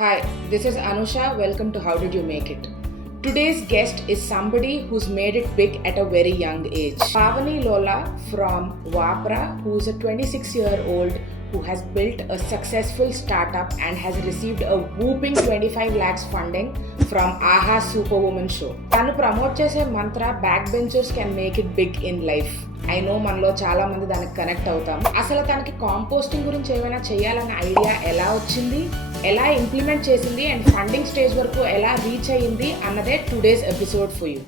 Hi, this is Anusha. Welcome to How Did You Make It? Today's guest is somebody who's made it big at a very young age. Pavani Lola from Vapra, who is a 26-year-old who has built a successful startup and has received a whooping 25 lakhs funding from AHA Superwoman show. Tanu promote chese mantra backbenchers can make it big in life. I know మనలో చాలా మంది దానికి connect అవుతాం. అసలు తనకి composting గురించి ఏమైనా చేయాలన్న ఐడియా ఎలా వచ్చింది, ఎలా ఇంప్లిమెంట్ చేసింది అండ్ ఫండింగ్ స్టేజ్ వరకు ఎలా రీచ్ అయ్యింది అన్నదే today's episode for you.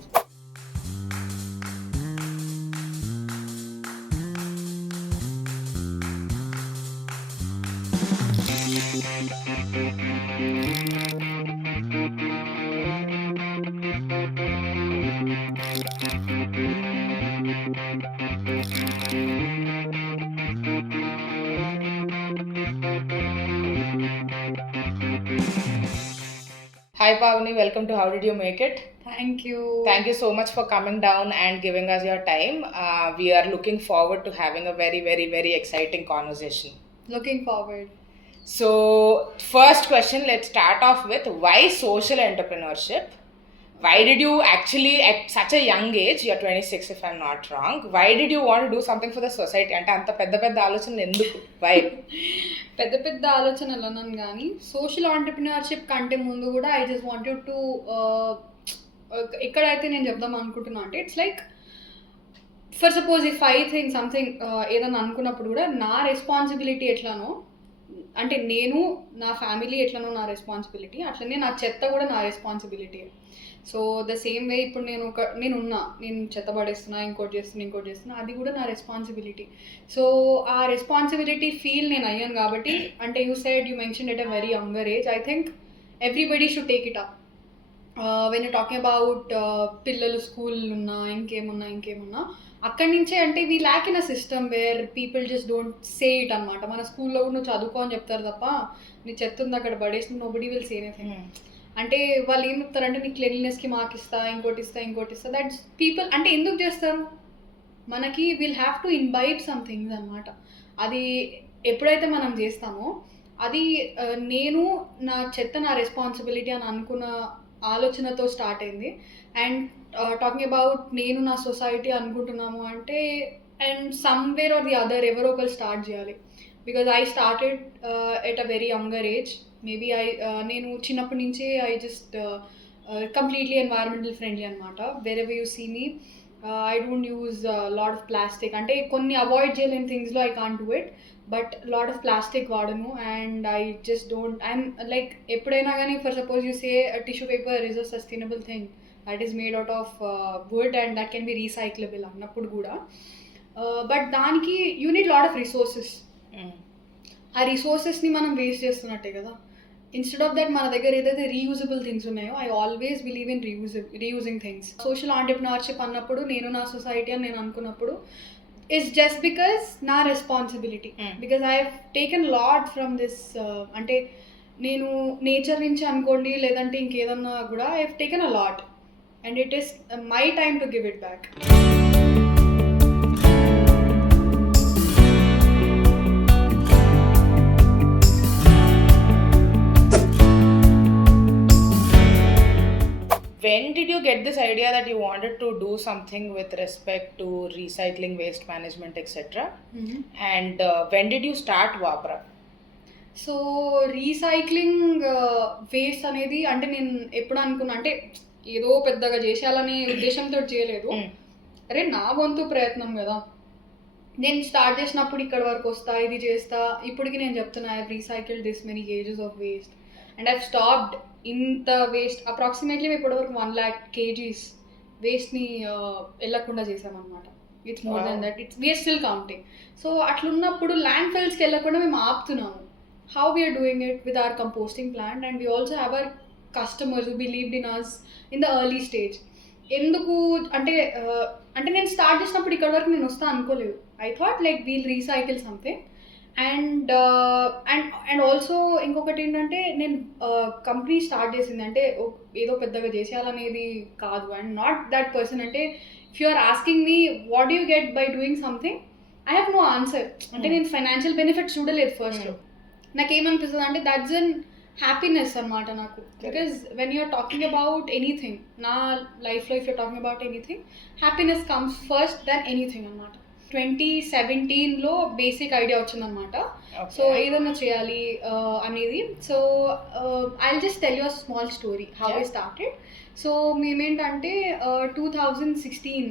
Hi Pavani, welcome to How Did You Make It? Thank you. Thank you so much for coming down and giving us your time. We are looking forward to having a very exciting conversation. Looking forward. So, first question, let's start off with why social entrepreneurship? Why did you actually, at such a young age, you're 26 if I'm not wrong, why did you want to do something for the society? అంటే అంత పెద్ద ఆలోచనలు ఎందుకు? Why? పెద్ద ఆలోచనలు అన్నాను కానీ social entrepreneurship కంటే ముందు కూడా ఐ జస్ట్ వాంటెడ్ టు ఎక్కడైతే నేను చెప్దాం అనుకుంటున్నా అంటే it's like for suppose if I think something ఏదన్నా అనుకున్నప్పుడు కూడా నా రెస్పాన్సిబిలిటీ ఎట్లానో అంటే నేను నా ఫ్యామిలీ ఎట్లనో నా రెస్పాన్సిబిలిటీ అట్లనే నా చెత్త కూడా నా responsibility. So the same way ఇప్పుడు నేను చెత్త పడేస్తున్నా ఇంకోటి చేస్తున్నా అది కూడా నా రెస్పాన్సిబిలిటీ. సో ఆ రెస్పాన్సిబిలిటీ ఫీల్ నేను అయ్యాను కాబట్టి అంటే you mention at a very younger age I think everybody should take it up. When you talking about పిల్లలు స్కూల్ ఉన్నా ఇంకేమున్నా అక్కడి నుంచే అంటే we lakh in a system where people just don't say it అనమాట. మన స్కూల్లో కూడా నువ్వు చదువుకో అని చెప్తారు తప్ప నీ చెత్త ఉంది అక్కడ పడేసి నోబడీ విల్ సే ఎనీథింగ్. అంటే వాళ్ళు ఏం చెప్తారంటే నీ క్లీన్లీనెస్కి మార్క్ ఇస్తా ఇంకోటి ఇస్తా దట్స్ పీపుల్ అంటే ఎందుకు చేస్తారు మనకి will have to invite some things అనమాట. అది ఎప్పుడైతే మనం చేస్తామో అది నేను నా చెత్త నా రెస్పాన్సిబిలిటీ అని అనుకున్న ఆలోచనతో స్టార్ట్ అయింది. అండ్ టాకింగ్ అబౌట్ నేను నా సొసైటీ అనుకుంటున్నాము అంటే and somewhere or the other ఎవరో ఒకరు స్టార్ట్ చేయాలి. Because I started at a very younger age. Maybe నేను చిన్నప్పటి నుంచే I just completely environmental friendly అనమాట. Wherever you see me I don't use lot of plastic. అంటే కొన్ని అవాయిడ్ చేయలేని థింగ్స్లో I can't do it but lot of plastic వాడను. And I just don't I'm like ఎప్పుడైనా కానీ for suppose you say tissue paper is a sustainable thing that is made out of wood and that can be recyclable అన్నప్పుడు కూడా but దానికి you need lot of resources. ఆ రిసోర్సెస్ని మనం waste చేస్తున్నట్టే కదా. Instead of that మన దగ్గర ఏదైతే reusable things ఉన్నాయో I always believe in reusing things. Social entrepreneurship అన్నప్పుడు నేను నా సొసైటీ అని నేను అనుకున్నప్పుడు ఇట్స్ జస్ట్ బికాస్ నా responsibility. Because I have taken lot from this. అంటే నేను నేచర్ నుంచి అనుకోండి లేదంటే ఇంకేదన్నా కూడా I have taken a lot and it is my time to give it back. When did you get this idea that you wanted to do something with respect to recycling, waste management, etc.? And when did you start Vapra? So recycling waste అనేది అంటే నేను ఎప్పుడు అనుకున్నా అంటే ఏదో పెద్దగా చేసేయాలనే ఉద్దేశంతో చేయలేదు. అరే నా వంతు ప్రయత్నం కదా, నేను స్టార్ట్ చేసినప్పుడు ఇక్కడ వరకు వస్తా ఇది చేస్తా. ఇప్పటికి నేను చెప్తున్నా I have recycled this many kgs of waste and I have stopped ఇంత వేస్ట్ అప్రాక్సిమేట్లీ ఇప్పటివరకు 1 lakh kgs వేస్ట్ని వెళ్ళకుండా చేసామన్నమాట. It's more than that, it's we're still counting. So అట్లున్నప్పుడు ల్యాండ్ ఫిల్స్కి వెళ్ళకుండా మేము ఆపుతున్నాము. How we're doing it with our composting plant and we also have our customers who believed in us in the early stage. ఎందుకు అంటే నేను start చేసినప్పుడు ఇక్కడ వరకు నేను వస్తా అనుకోలేదు. I thought like wheel recycle something. And also ఇంకొకటి ఏంటంటే నేను కంపెనీ స్టార్ట్ చేసింది అంటే ఏదో పెద్దగా చేసేయాలనేది కాదు. అండ్ నాట్ దట్ పర్సన్ అంటే if you are asking me what do you get by doing something I have no answer. అంటే నేను ఫైనాన్షియల్ బెనిఫిట్స్ చూడలేదు ఫస్ట్లో. నాకేమనిపిస్తుంది అంటే దట్స్ అన్ హ్యాపీనెస్ అనమాట నాకు. Because when you're talking about anything, నా లైఫ్లో if you're talking about anything, happiness comes first then anything అనమాట. 2017లో బేసిక్ ఐడియా వచ్చిందనమాట. సో ఏదన్నా చేయాలి అనేది. So I will just tell you a small story how I started. So మేమేంటంటే 2016,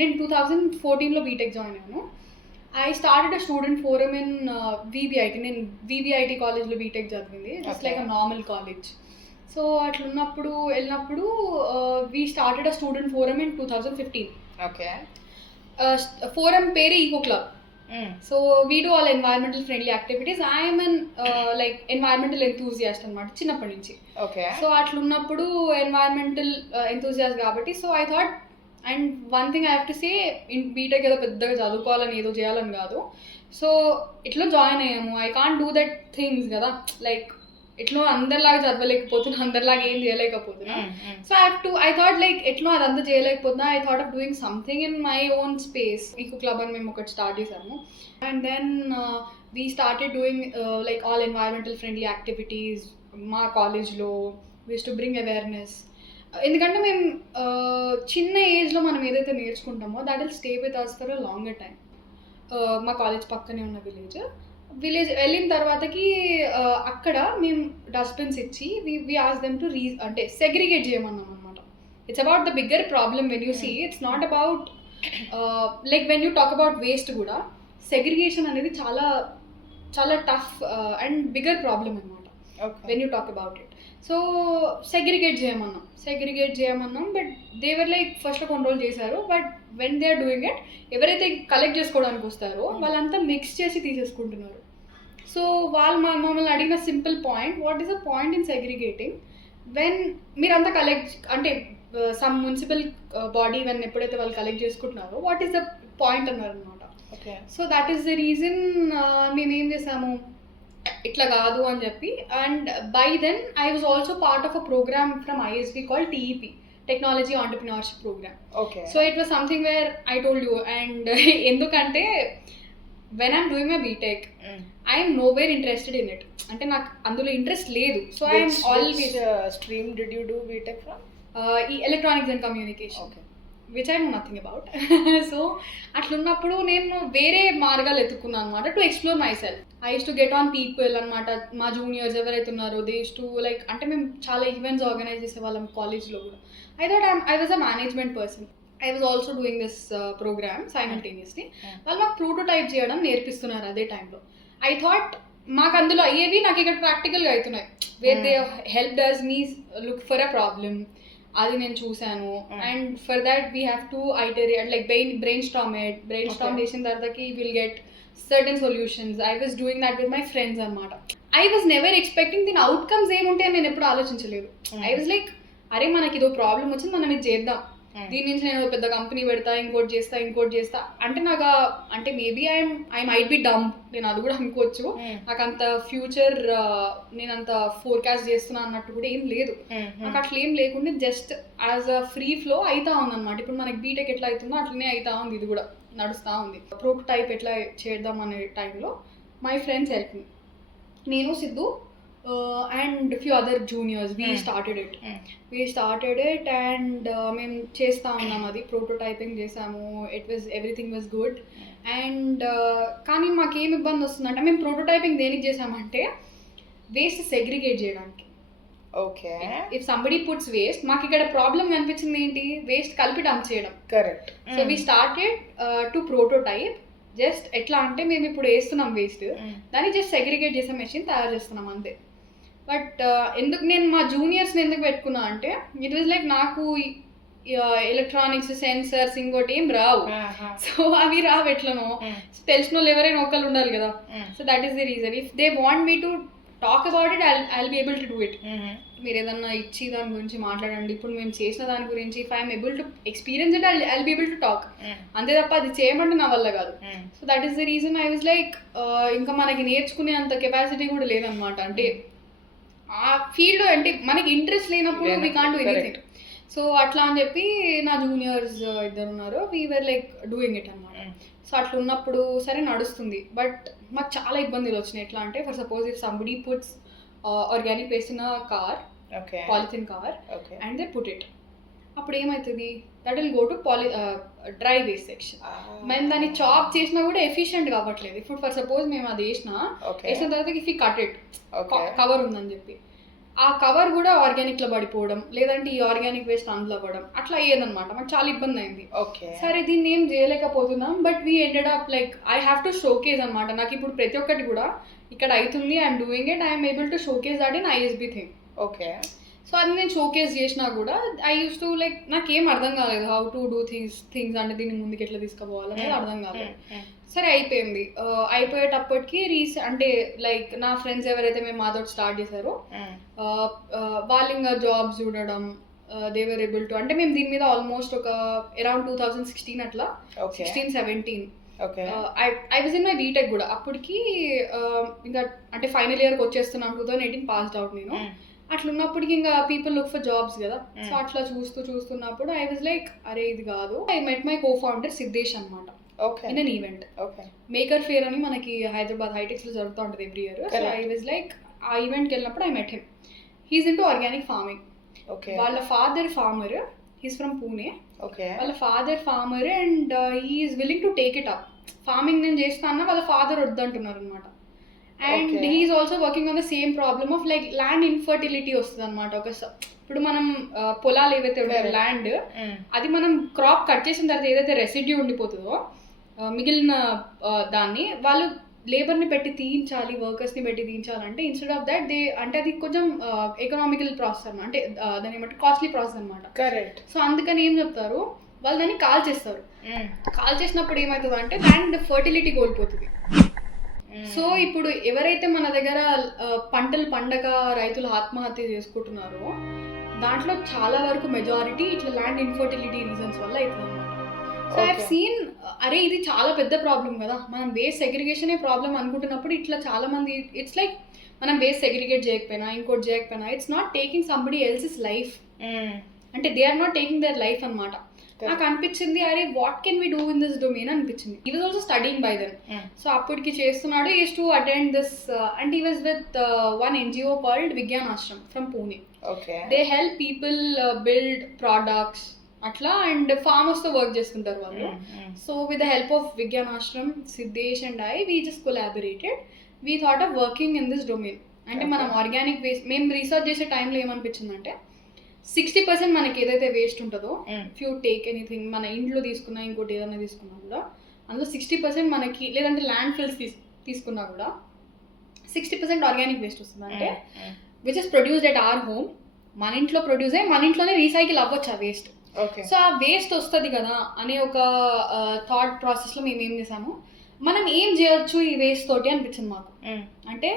నేను 2014లో బీటెక్ జాయిన్ అయ్యాను. I started a student forum in VBIT. నేను VBIT కాలేజ్లో బీటెక్ చదివింది. Just like a normal college. So అట్లున్నప్పుడు వెళ్ళినప్పుడు we started a student forum in 2015. Okay. Forum పేరు eco club. So we do all environmental friendly activities. I'm an like environmental enthusiast అనమాట చిన్నప్పటి నుంచి. Okay. So అట్లున్నప్పుడు environmental enthusiast కాబట్టి so I thought, and one thing I have to say, BTech ఏదో పెద్దగా చదువుకోవాలని ఏదో చేయాలని కాదు. సో ఇట్లా జాయిన్ అయ్యాము. I can't do that things కదా, లైక్ ఎట్లా అందరిలాగా చదవలేకపోతున్నా, అందరిలాగా ఏం చేయలేకపోతున్నా. సో ఐ థాట్ లైక్ ఎట్లా అదంతా చేయలేకపోతున్నా. I thought of doing something in my own space. Eco club అని మేము ఒకటి స్టార్ట్ చేసాము. And then we started doing like all environmental friendly activities మా కాలేజ్లో. We use to bring awareness. ఎందుకంటే మేము చిన్న ఏజ్లో మనం ఏదైతే నేర్చుకుంటామో that will stay with us for a longer time. మా కాలేజ్ పక్కనే ఉన్న విలేజ్ వెళ్ళిన తర్వాతకి అక్కడ మేము డస్ట్బిన్స్ ఇచ్చి వి ఆస్ దెమ్ టు అంటే సెగ్రిగేట్ చేయమన్నాం అనమాట. It's about the bigger problem when you see. It's not about like when you talk about waste కూడా సెగ్రిగేషన్ అనేది చాలా చాలా టఫ్ అండ్ బిగ్గర్ ప్రాబ్లమ్ అనమాట when you talk about it. So segregate చేయమన్నాం. But they were like ఫస్ట్లో కొన్ని రోజులు చేశారు. But when they are doing it, ఎవరైతే కలెక్ట్ చేసుకోవడానికి వస్తారో వాళ్ళంతా మిక్స్ చేసి తీసేసుకుంటున్నారు. సో వాళ్ళు మమ్మల్ని అడిగిన simple point, what is the point in segregating when మీరంతా కలెక్ట్ అంటే సమ్ మున్సిపల్ బాడీ వెన్ ఎప్పుడైతే వాళ్ళు కలెక్ట్ చేసుకుంటున్నారో వాట్ ఈస్ ద పాయింట్ అన్నారు అనమాట. So that is the reason మేమేం చేసాము, ఇట్లా కాదు అని చెప్పి. And by then I was also part of a programme from ISB called TEP, Technology Entrepreneurship Program. Okay. So it was something where I told you, and ఎందుకంటే when I'm doing my BTech, I am nowhere interested in it. అంటే నాకు అందులో interest లేదు. So I am always... Which stream did you do BTech from? Electronics and Communication. Okay. Which I know nothing about. So అట్లున్నప్పుడు నేను వేరే మార్గాలు ఎత్తుకున్నాను అనమాట to explore myself. I use to get on people అనమాట. మా juniors ఎవరైతే ఉన్నారో దే యూస్ టు లైక్, అంటే మేము చాలా ఈవెంట్స్ ఆర్గనైజ్ చేసేవాళ్ళం కాలేజ్లో కూడా. I thought I was a management person. I was also doing this programme simultaneously. వాళ్ళు మాకు ప్రోటోటైప్ చేయడం నేర్పిస్తున్నారు అదే టైంలో. ఐ థాట్ మాకు అందులో అయ్యేవి నాకు ఇక్కడ ప్రాక్టికల్గా అవుతున్నాయి. Where they help does me look for a problem, అది నేను చూశాను. And for that we have to iterate like brain storm చేసిన తర్వాతకి will get certain solutions. I was doing that with my friends అనమాట. ఐ వాజ్ నెవర్ ఎక్స్పెక్టింగ్ దీని outcomes ఏముంటాయని నేను ఎప్పుడు ఆలోచించలేదు. ఐ వాజ్ లైక్, అరే మనకి ఇదో ప్రాబ్లం వచ్చింది, మనం ఇది చేద్దాం, దీని నుంచి నేను పెద్ద కంపెనీ పెడతా, ఇంకోటి చేస్తా. అంటే నాకు అంటే మేబీ ఐ మైట్ బి డమ్, నేను అది కూడా అనుకోవచ్చు. నాకు అంత ఫ్యూచర్ నేను అంత ఫోర్కాస్ట్ చేస్తున్నా అన్నట్టు కూడా ఏం లేదు. నాకు అట్లా ఏం లేకుండా just as a free flow అవుతా ఉంది అనమాట. ఇప్పుడు మనకి బీటెక్ ఎట్లా అవుతుందో అట్లనే అవుతా ఉంది, ఇది కూడా నడుస్తూ ఉంది. ప్రోటోటైప్ ఎట్లా చేద్దాం అనే టైంలో మై ఫ్రెండ్స్ హెల్ప్ మీ. నేను Siddhu and few other juniors we started it and మేము చేస్తా ఉన్నాం, అది ప్రోటోటైపింగ్ చేసాము. Everything was good. అండ్ కానీ మాకేం ఇబ్బంది వస్తుందంటే, మేము ప్రోటోటైపింగ్ దేనికి చేసామంటే వేస్ట్ సెగ్రిగేట్ చేయడానికి. Okay. If somebody puts waste, మాకు ఇక్కడ ప్రాబ్లం కనిపించింది ఏంటి, వేస్ట్ కలిపి డంప్ చేయడం. Correct. So we started to prototype. Just ఎట్లా అంటే మేము ఇప్పుడు వేస్తున్నాం వేస్ట్, దాన్ని జస్ట్ సెగ్రిగేట్ చేసే మెషిన్ తయారు చేస్తున్నాం అంతే. బట్ ఎందుకు నేను మా జూనియర్స్ని ఎందుకు పెట్టుకున్నా అంటే, ఇట్ వాజ్ లైక్ నాకు ఎలక్ట్రానిక్స్ సెన్సర్స్ ఇంకోటి ఏం రావు. సో అవి రావు ఎట్లనో, తెలిసిన వాళ్ళు ఎవరైనా ఒకళ్ళు ఉండాలి కదా. So that is the reason. If they want me to talk about it, I'll be able to do it. మీరు ఏదన్నా ఇచ్చి దాని గురించి మాట్లాడండి, ఇప్పుడు మేము చేసిన దాని గురించి if I'm able to experience it, I'll be able to talk, అంతే తప్ప అది చేయమంటే నా వల్ల కాదు. So that is the reason I was like, ఇంకా మనకి నేర్చుకునే అంత కెపాసిటీ కూడా లేదనమాట. అంటే ఆ ఫీల్డ్ అంటే మనకి ఇంట్రెస్ట్ లేనప్పుడు we can't do anything. So అట్లా అని చెప్పి నా జూనియర్స్ ఇద్దరు ఉన్నారు, we were like doing it అనమాట. సో అట్లా ఉన్నప్పుడు సరే నడుస్తుంది, బట్ మాకు చాలా ఇబ్బందులు వచ్చినాయి. ఎట్లా అంటే, for suppose if somebody puts organic waste in car, polythene car, and they put it. అప్పుడు ఏమవుతుంది, that will go to dry waste section. మేము దాన్ని చాప్ చేసినా కూడా ఎఫిషియెంట్ కావట్లేదు. ఇప్పుడు ఫర్ సపోజ్ మేము అది వేసిన తర్వాత if you cut it, cover ఉందని చెప్పి ఆ కవర్ కూడా ఆర్గానిక్ లో పడిపోవడం, లేదంటే ఈ ఆర్గానిక్ వేస్ట్ అందులో అవ్వడం, అట్లా అయ్యేదన్నమాట. మాకు చాలా ఇబ్బంది అయింది. సరే దీన్ని ఏం చేయలేకపోతున్నాం, but we ended up like I have to showcase అనమాట. నాకు ఇప్పుడు ప్రతి ఒక్కటి కూడా ఇక్కడ అవుతుంది, I'm doing it, I'm able to showcase that in ISB thing. So అది నేను షోకేజ్ చేసినా కూడా ఐ యూస్ టు లైక్ నాకేం అర్థం కాలేదు హౌ టు డూ థింగ్స్ అంటే దీన్ని ముందుకు ఎట్లా తీసుకుపోవాలనేది అర్థం కాలేదు. సరే అయిపోయింది. అయిపోయేటప్పటికి అంటే లైక్ నా ఫ్రెండ్స్ ఎవరైతే మేము మాతో స్టార్ట్ చేశారో వాళ్ళు ఇంకా జాబ్స్ చూడడం, దే వర్ ఏబుల్ టు, అంటే మేము దీని మీద ఆల్మోస్ట్ ఒక అరౌండ్ 2016 అట్లా 16-17 I was in my BTech కూడా. అప్పటికి ఇంకా అంటే ఫైనల్ ఇయర్కి వచ్చేస్తున్నాను, 2018 పాస్డ్ అవుట్ నేను. అట్లున్నప్పటికి ఇంకా పీపుల్ లుక్ ఫర్ జాబ్స్ కదా. సో అట్లా చూస్తున్నప్పుడు ఐ వాజ్ లైక్ అరే ఇది కాదు. I met my co-founder Siddhesh అనమాట in an event. Maker fair అని మనకి హైదరాబాద్ హైటెక్స్ లో జరుగుతూ ఉంటుంది every year. So I was like ఆ ఈవెంట్కి వెళ్ళినప్పుడు I met him. He's into organic farming. వాళ్ళ father farmer, he's from Pune. వాళ్ళ father farmer and he's willing to take it up. Farming నేను చేస్తాను, వాళ్ళ ఫాదర్ వద్దంటున్నారు అనమాట. And he is also working on the same problem of like land infertility వస్తుంది అనమాట. ఇప్పుడు మనం పొలాలు ఏవైతే ఉంటాయో ల్యాండ్, అది మనం క్రాప్ కట్ చేసిన తర్వాత ఏదైతే రెసిడ్యూ ఉండిపోతుందో మిగిలిన దాన్ని వాళ్ళు లేబర్ని పెట్టి తీయించాలి, వర్కర్స్ని పెట్టి తీయించాలంటే ఇన్స్టెడ్ ఆఫ్ దట్ అంటే అది కొంచెం ఎకనామికల్ ప్రాసెస్ అనమాట, అంటే దాని ఏమంటే కాస్ట్లీ ప్రాసెస్ అనమాట. సో అందుకని ఏం చెప్తారు, వాళ్ళు దాన్ని కాల్ చేస్తారు. కాల్ చేసినప్పుడు ఏమవుతుంది అంటే ల్యాండ్ ఫర్టిలిటీ కోల్పోతుంది. సో ఇప్పుడు ఎవరైతే మన దగ్గర పంటలు పండగ రైతులు ఆత్మహత్య చేసుకుంటున్నారో దాంట్లో చాలా వరకు మెజారిటీ ఇట్లా ల్యాండ్ ఇన్ఫర్టిలిటీ రీజన్స్ వల్ల అవుతుంది అనమాట. సో ఐ హావ్ సీన్ అరే ఇది చాలా పెద్ద ప్రాబ్లం కదా, మనం వేస్ట్ సెగ్రిగేషనే ప్రాబ్లం అనుకుంటున్నప్పుడు ఇట్లా చాలా మంది ఇట్స్ లైక్ మనం వేస్ట్ సెగ్రిగేట్ చేయకపోయినా ఇంకోటి చేయకపోయినా it's not taking somebody else's life, అంటే they are not taking their life అనమాట. నాకు అనిపించింది అరే what can we do in this domain అనిపించింది. He was also studying by then. So అప్పటికి చేస్తున్నాడు, is to attend this and he was with one NGO called Vigyan Ashram from Pune. They help people build products అట్లా, and farmers తో work చేస్తుంటారు వాళ్ళు. So with the help of Vigyan Ashram, Siddhesh and I we just collaborated. We thought of working in this domain. అంటే మనం organic waste మేము research చేసే టైంలో ఏమనిపించిందంటే 60% మనకి ఏదైతే వేస్ట్ ఉంటుందో, ఇఫ్ యూ టేక్ ఎనీథింగ్, మన ఇంట్లో తీసుకున్నా ఇంకోటి ఏదైనా తీసుకున్నా కూడా అందులో 60% మనకి, లేదంటే ల్యాండ్ ఫిల్స్ తీసుకున్నా కూడా 60% ఆర్గానిక్ వేస్ట్ వస్తుంది. అంటే which is produced at our home, మన ఇంట్లో ప్రొడ్యూస్ అయ్యి మన ఇంట్లోనే రీసైకిల్ అవ్వచ్చు ఆ వేస్ట్. సో ఆ వేస్ట్ వస్తుంది కదా అనే ఒక థాట్ ప్రాసెస్లో మేము ఏం చేసాము, మనం ఏం చేయొచ్చు ఈ వేస్ట్ తోటి అనిపించింది మాకు. అంటే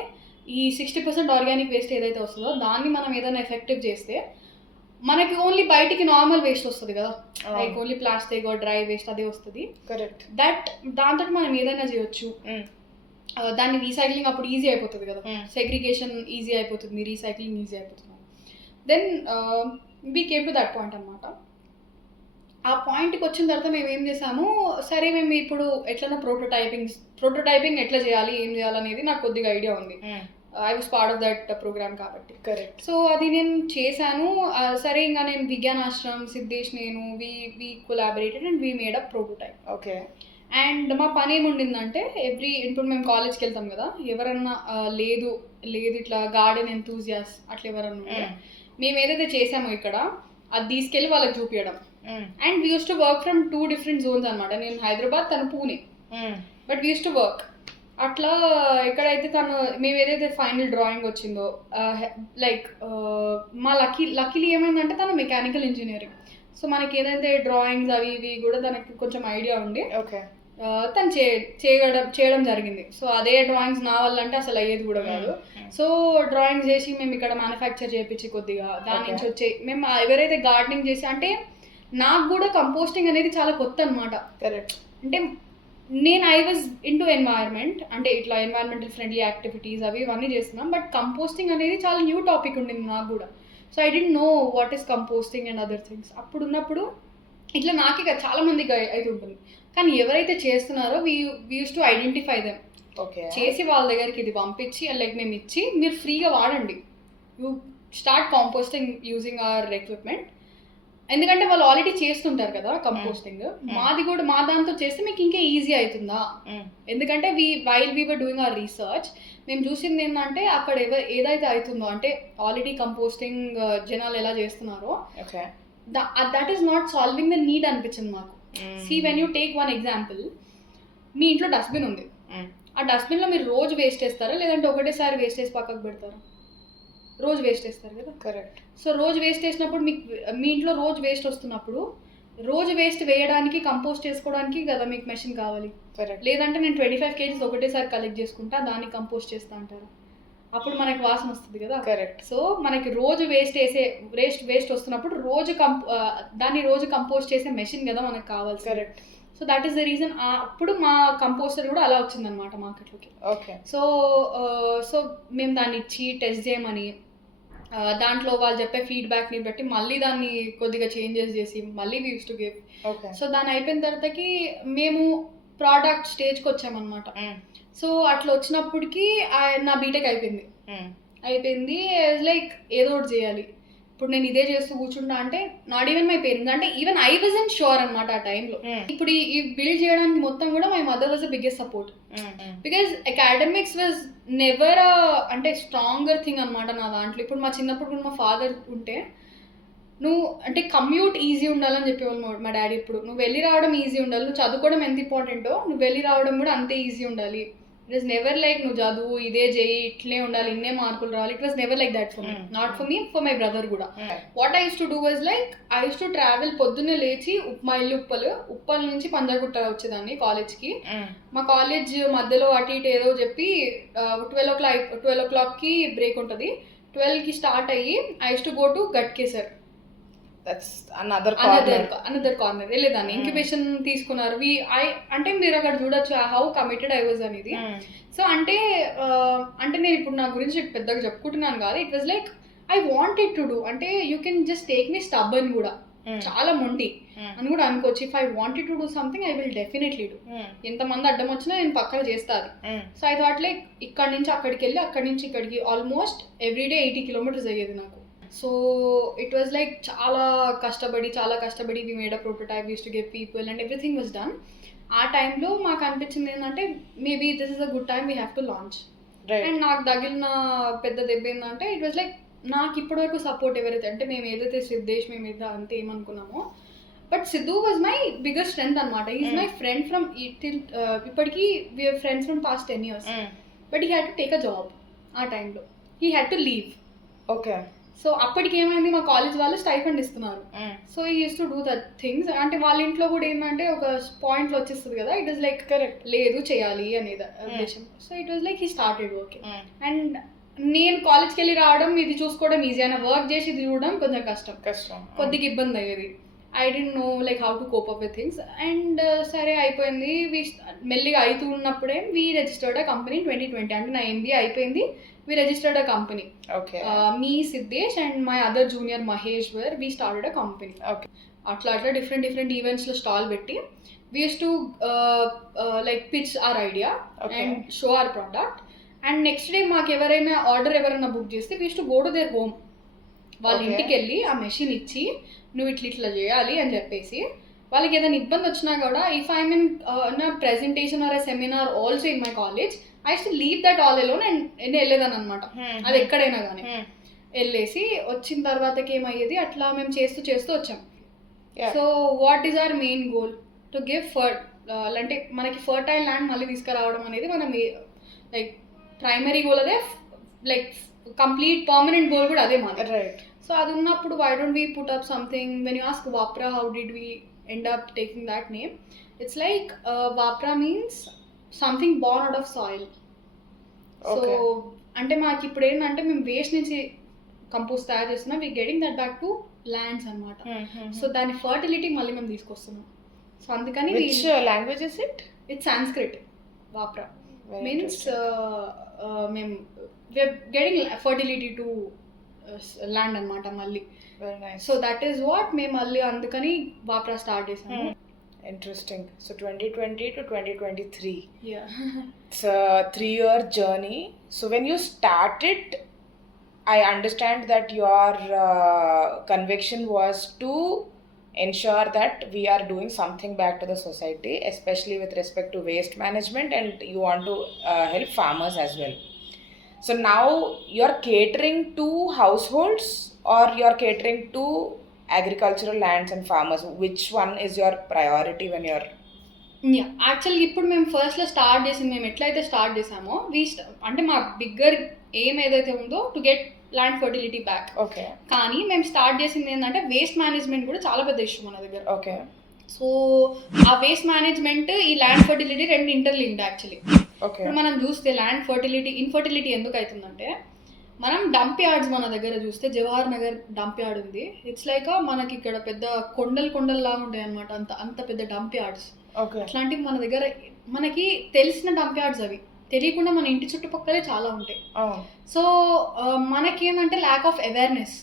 ఈ 60% ఆర్గానిక్ వేస్ట్ ఏదైతే వస్తుందో దాన్ని మనం ఏదైనా ఎఫెక్టివ్ చేస్తే మనకి ఓన్లీ బయటికి నార్మల్ వేస్ట్ వస్తుంది కదా, like only plastic dry waste అదే వస్తుంది. దట్ దాంతో మనం ఏదైనా చేయొచ్చు. దాన్ని రీసైక్లింగ్ అప్పుడు ఈజీ అయిపోతుంది కదా, సెగ్రిగేషన్ ఈజీ అయిపోతుంది, రీసైక్లింగ్ ఈజీ అయిపోతుంది. Then we came to that point అనమాట. ఆ పాయింట్కి వచ్చిన తర్వాత మేము ఏం చేసాము, సరే మేము ఇప్పుడు ఎట్లన్నా ప్రోటోటైపింగ్ ఎట్లా చేయాలి ఏం చేయాలనేది నాకు కొద్దిగా ఐడియా ఉంది. I was part of that programme కాబట్టి. సో అది నేను చేశాను. సరే ఇంకా నేను విజ్ఞాన్ ఆశ్రమ్, సిద్ధేష్, నేను we collaborated and we made up prototype. And మా పని ఏముండిందంటే ఇప్పుడు మేము కాలేజ్కి వెళ్తాం కదా, ఎవరన్నా లేదు ఇట్లా గార్డెన్ ఎంతూజియాస్ట్ అట్లా ఎవరన్నా మేము ఏదైతే చేసామో ఇక్కడ అది తీసుకెళ్ళి వాళ్ళకి చూపించడం. And we use to work from 2 different zones అనమాట. నేను హైదరాబాద్, తను Pune, but we use to work అట్లా. ఎక్కడైతే మేము ఏదైతే ఫైనల్ డ్రాయింగ్ వచ్చిందో, లైక్ మా లక్కీలీ ఏమైందంటే తను మెకానికల్ ఇంజనీరింగ్. సో మనకి ఏదైతే డ్రాయింగ్స్ అవి ఇవి కూడా తనకి కొంచెం ఐడియా ఉండి తను చేయడం జరిగింది. సో అదే డ్రాయింగ్స్ నా వల్ల అంటే అసలు అయ్యేది కూడా కాదు. సో డ్రాయింగ్స్ చేసి మేము ఇక్కడ మ్యానుఫ్యాక్చర్ చేయించి కొద్దిగా దాని నుంచి వచ్చే మేము ఎవరైతే గార్డెనింగ్ చేసి, అంటే నాకు కూడా కంపోస్టింగ్ అనేది చాలా కొత్త అనమాట. అంటే ఐ వాజ్ ఇంటూ ఎన్వైర్న్మెంట్, అంటే ఇట్లా ఎన్వైర్న్మెంటల్ ఫ్రెండ్లీ యాక్టివిటీస్ అవి ఇవన్నీ చేస్తున్నాం, బట్ కంపోస్టింగ్ అనేది చాలా న్యూ టాపిక్ ఉండింది నాకు కూడా. So I don't know what is composting and other things. అప్పుడు ఉన్నప్పుడు ఇట్లా నాకే చాలా మందికి అయితే ఉంటుంది, కానీ ఎవరైతే చేస్తున్నారో we use to identify them. చేసి వాళ్ళ దగ్గరికి ఇది పంపించి లైక్ మేము ఇచ్చి మీరు ఫ్రీగా వాడండి, you start composting using hour equipment. ఎందుకంటే వాళ్ళు ఆల్రెడీ చేస్తుంటారు కదా కంపోస్టింగ్, మాది కూడా మా దాంతో చేస్తే మీకు ఇంకా ఈజీ అవుతుందా. ఎందుకంటే while we were doing our research మేము చూసింది ఏంటంటే అక్కడ ఏదైతే అవుతుందో అంటే ఆల్రెడీ కంపోస్టింగ్ జనాలు ఎలా చేస్తున్నారో that is not solving the need అనిపించింది మాకు. See when you take one example, మీ ఇంట్లో డస్ట్బిన్ ఉంది, ఆ డస్ట్బిన్లో మీరు రోజు వేస్ట్ చేస్తారా లేదంటే ఒకటేసారి వేస్ట్ చేసి పక్కకు పెడతారా? రోజు వేస్ట్ చేస్తారు కదా. కరెక్ట్. సో రోజు వేస్ట్ చేసినప్పుడు మీకు మీ ఇంట్లో రోజు వేస్ట్ వస్తున్నప్పుడు రోజు వేస్ట్ వేయడానికి కంపోస్ట్ చేసుకోవడానికి కదా మీకు మెషిన్ కావాలి. లేదంటే నేను 25 kgs ఒకటేసారి కలెక్ట్ చేసుకుంటా దాన్ని కంపోస్ట్ చేస్తా అంటారు, అప్పుడు మనకి వాసన వస్తుంది కదా. కరెక్ట్. సో మనకి రోజు వేస్ట్ వస్తున్నప్పుడు దాన్ని రోజు కంపోస్ట్ చేసే మెషిన్ కదా మనకు కావాలి. Correct. So that is the reason అప్పుడు మా కంపోస్టర్ కూడా అలా వచ్చిందనమాట మార్కెట్లోకి. సో మేము దాన్ని ఇచ్చి టెస్ట్ చేయమని దాంట్లో వాళ్ళు చెప్పే ఫీడ్బ్యాక్ని బట్టి మళ్ళీ దాన్ని కొద్దిగా చేంజెస్ చేసి మళ్ళీ we use to give. So దాని అయిపోయిన తర్వాతకి మేము ప్రోడక్ట్ స్టేజ్కి వచ్చామన్నమాట. సో అట్లా వచ్చినప్పటికీ నా బీటెక్ అయిపోయింది. లైక్ ఏదో ఒకటి చేయాలి, ఇప్పుడు నేను ఇదే చేస్తూ కూర్చుంటా అంటే నాట్ ఈవెన్ మై పేరెంట్స్, అంటే ఈవెన్ ఐ వాజంట్ షూర్ అనమాట ఆ టైంలో. ఇప్పుడు ఈ బిల్డ్ చేయడానికి మొత్తం కూడా my mother was the biggest support, because academics was never అంటే స్ట్రాంగర్ థింగ్ అనమాట నా దాంట్లో. ఇప్పుడు మా చిన్నప్పుడు కూడా మా ఫాదర్ ఉంటే నువ్వు అంటే కమ్యూట్ ఈజీ ఉండాలని చెప్పేవాళ్ళు మా డాడీ. ఇప్పుడు నువ్వు వెళ్ళి రావడం ఈజీ ఉండాలి, నువ్వు చదువుకోవడం ఎంత ఇంపార్టెంటో నువ్వు వెళ్ళి రావడం కూడా అంతే ఈజీ ఉండాలి. ఇట్ ఈస్ నెవర్ లైక్ నువ్వు చదువు ఇదే చేయి ఇట్లే ఉండాలి ఇన్నే మార్కులు రావాలి. It was never like that for me, not for me, for my brother కూడా. What I use to do was like I use to travel, పొద్దున్నే లేచి మా ఇల్లు ఉప్పల్ నుంచి పంజాగుట్ట వచ్చేదాన్ని కాలేజ్కి. మా కాలేజ్ మధ్యలో అటు ఇటు ఏదో చెప్పి 12 o'clockకి బ్రేక్ ఉంటుంది, 12కి స్టార్ట్ అయ్యి I use to go to Ghatkesar. Another corner వెళ్ళేదాన్ని. ఇంక్యుబేషన్ తీసుకున్నారు. అంటే మీరు అక్కడ చూడొచ్చు హౌ కమిటెడ్ ఐ వాజ్ అనేది. సో అంటే నేను ఇప్పుడు నా గురించి పెద్దగా చెప్పుకుంటున్నాను కాదు, it was like I wanted to do. అంటే you can just take me stubborn కూడా, చాలా మొండి అని కూడా అనుకోవచ్చు. If I wanted to do something I will definitely do. ఎంతమంది అడ్డం వచ్చినా నేను పక్కన చేస్తాను. సో ఐ థాట్ లైక్ ఇక్కడ నుంచి అక్కడికి వెళ్ళి అక్కడి నుంచి ఇక్కడికి ఆల్మోస్ట్ ఎవ్రీడే 80 kilometers అయ్యేది నాకు. సో ఇట్ వాజ్ లైక్ చాలా కష్టపడి we made a prototype, use to give people and everything was done. ఆ టైంలో మాకు అనిపించింది ఏంటంటే maybe this is a good time, we have to launch. And నాకు తగిలిన పెద్ద దెబ్బ ఏంటంటే ఇట్ వాజ్ లైక్ నాకు ఇప్పటివరకు సపోర్ట్ ఎవరైతే అంటే మేము ఏదైతే సిద్ధేష్ మేము ఏదో అంతే ఏమనుకున్నామో, but Siddhu was my biggest strength అనమాట. ఈజ్ మై ఫ్రెండ్ ఫ్రమ్ ఇప్పటికీ we're friends from past 10 years. But he had to take a job. ఆ టైంలో he had to leave. Okay. So అప్పటికి ఏమైంది, మా కాలేజ్ వాళ్ళు స్టైఫండ్ ఇస్తున్నారు. సో ఈ use to do that things. అంటే వాళ్ళ ఇంట్లో కూడా ఏంటంటే ఒక పాయింట్లో వచ్చేస్తుంది కదా, ఇట్ వాజ్ లైక్ కరెక్ట్ లేదు చేయాలి అనేది ఉద్దేశం. So it was like he started working. And నేను కాలేజ్కి వెళ్ళి రావడం ఇది చూసుకోవడం ఈజీ, అయినా వర్క్ చేసి ఇది చూడడం కొంచెం కష్టం, కొద్దిగా ఇబ్బంది అయ్యేది. I don't know like how to cope up with things. And సరే అయిపోయింది. మెల్లిగా అవుతూ ఉన్నప్పుడే వీ రిజిస్టర్డ్ అ కంపెనీ 2020. అంటే నా MBA అయిపోయింది, we registered a company. Okay. Me, Siddesh and my other junior Mahesh we started a company. Okay. Atla different events lo stall petti we used to like pitch our idea. Okay. And show our product. And next day maaku ఎవరైనా book చేస్తే we used to go to their home. వాళ్ళ ఇంటికి వెళ్ళి ఆ machine ఇచ్చి నువ్వు ఇట్లా చేయాలి అని చెప్పేసి వాళ్ళకి ఏదైనా ఇబ్బంది వచ్చినా కూడా ఇఫ్ ఐ మీన్ నా presentation or a seminar also in my college I use to leave that all alone and వెళ్ళేదాన్ని అనమాట. అది ఎక్కడైనా కానీ వెళ్ళేసి వచ్చిన తర్వాతకి ఏమయ్యేది అట్లా మేము చేస్తూ వచ్చాం. So what is our main goal to give అంటే మనకి ఫర్టైల్ ల్యాండ్ మళ్ళీ తీసుకురావడం అనేది మనం లైక్ ప్రైమరీ గోల్ అదే, లైక్ కంప్లీట్ పర్మనెంట్ గోల్ కూడా అదే మాది. రైట్. సో అది ఉన్నప్పుడు why don't we put up something. When you ask Vapra how did we end up taking that name, it's like Vapra means something born out of soil. So అంటే మాకు ఇప్పుడు ఏంటంటే మేము వేస్ట్ నుంచి compost తయారు చేస్తున్నాం, we getting that back to lands అనమాట. So దాని ఫర్టిలిటీ మళ్ళీ మేము తీసుకొస్తున్నాం. సో అందుకని language is it? It's Sanskrit. Vapra means మేము we're getting fertility to land అనమాట మళ్ళీ. సో దట్ ఈస్ వాట్ మేము మళ్ళీ అందుకని Vapra స్టార్ట్ చేసాము. Interesting. So 2020 to 2023. Yeah. It's a 3-year journey. So when you started, I understand that your conviction was to ensure that we are doing something back to the society, especially with respect to waste management, and you want to help farmers as well. So now you're catering to households or you're catering to agricultural lands and farmers. Which one is your priority when you're... yeah యాక్చువల్గా ఇప్పుడు మేము ఫస్ట్లో start చేసింది, మేము ఎట్లయితే start చేసామో అంటే మా బిగ్గర్ ఎయిమ్ ఏదైతే ఉందో to get land fertility back. Okay. కానీ మేము స్టార్ట్ చేసింది ఏంటంటే వేస్ట్ మేనేజ్మెంట్ కూడా చాలా పెద్ద ఇష్యూ మన దగ్గర. ఓకే. సో ఆ వేస్ట్ మేనేజ్మెంట్ ఈ ల్యాండ్ ఫర్టిలిటీ రెండు ఇంటర్లింక్డ్ యాక్చువల్లీ. ఓకే. ఇప్పుడు మనం చూస్తే ల్యాండ్ ఫర్టిలిటీ ఇన్ఫర్టిలిటీ ఎందుకు అవుతుందంటే, మనం డంప్ యార్డ్స్ మన దగ్గర చూస్తే జవహర్ నగర్ డంప్ యార్డ్ ఉంది. ఇట్స్ లైక్ మనకి ఇక్కడ పెద్ద కొండల్లాగా ఉంటాయి అనమాట, అంత పెద్ద డంప్ యార్డ్స్. అట్లాంటివి మన దగ్గర మనకి తెలిసిన డంప్ యార్డ్స్, అవి తెలియకుండా మన ఇంటి చుట్టుపక్కలే చాలా ఉంటాయి. సో మనకేంటంటే lack of awareness.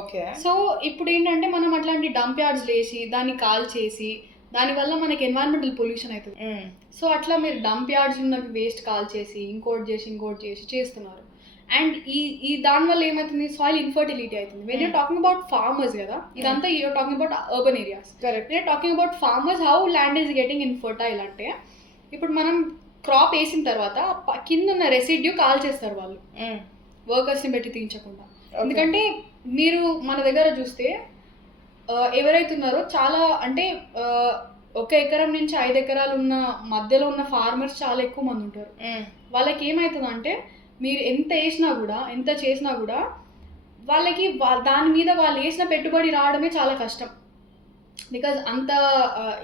Okay. So ఇప్పుడు ఏంటంటే మనం అట్లాంటి డంప్ యార్డ్స్ లేసి దాన్ని కాల్ చేసి దానివల్ల మనకి ఎన్వైరన్మెంటల్ పొల్యూషన్ అవుతుంది. సో అట్లా మీరు డంప్ యార్డ్స్ ఉన్నవి వేస్ట్ కాల్ చేసి ఇంకోటి చేసి చేస్తున్నారు. అండ్ ఈ దానివల్ల ఏమవుతుంది, సాయిల్ ఇన్ఫర్టిలిటీ అవుతుంది. When you're talking about farmers కదా, ఇదంతా your talking about urban areas. Your talking about farmers, how land is getting infertile అంటే, ఇప్పుడు మనం క్రాప్ వేసిన తర్వాత కింద ఉన్న రెసిడ్యూ కాల్ చేస్తారు వాళ్ళు, వర్కర్స్ని పెట్టి తీయించకుండా. ఎందుకంటే మీరు మన దగ్గర చూస్తే ఎవరైతే ఉన్నారో చాలా అంటే 1 ఎకరం నుంచి 5 ఎకరాలు ఉన్న మధ్యలో ఉన్న ఫార్మర్స్ చాలా ఎక్కువ మంది ఉంటారు. వాళ్ళకి ఏమవుతుందంటే మీరు ఎంత చేసినా కూడా వాళ్ళకి దాని మీద వాళ్ళు వేసిన పెట్టుబడి రావడమే చాలా కష్టం. బికాజ్ అంత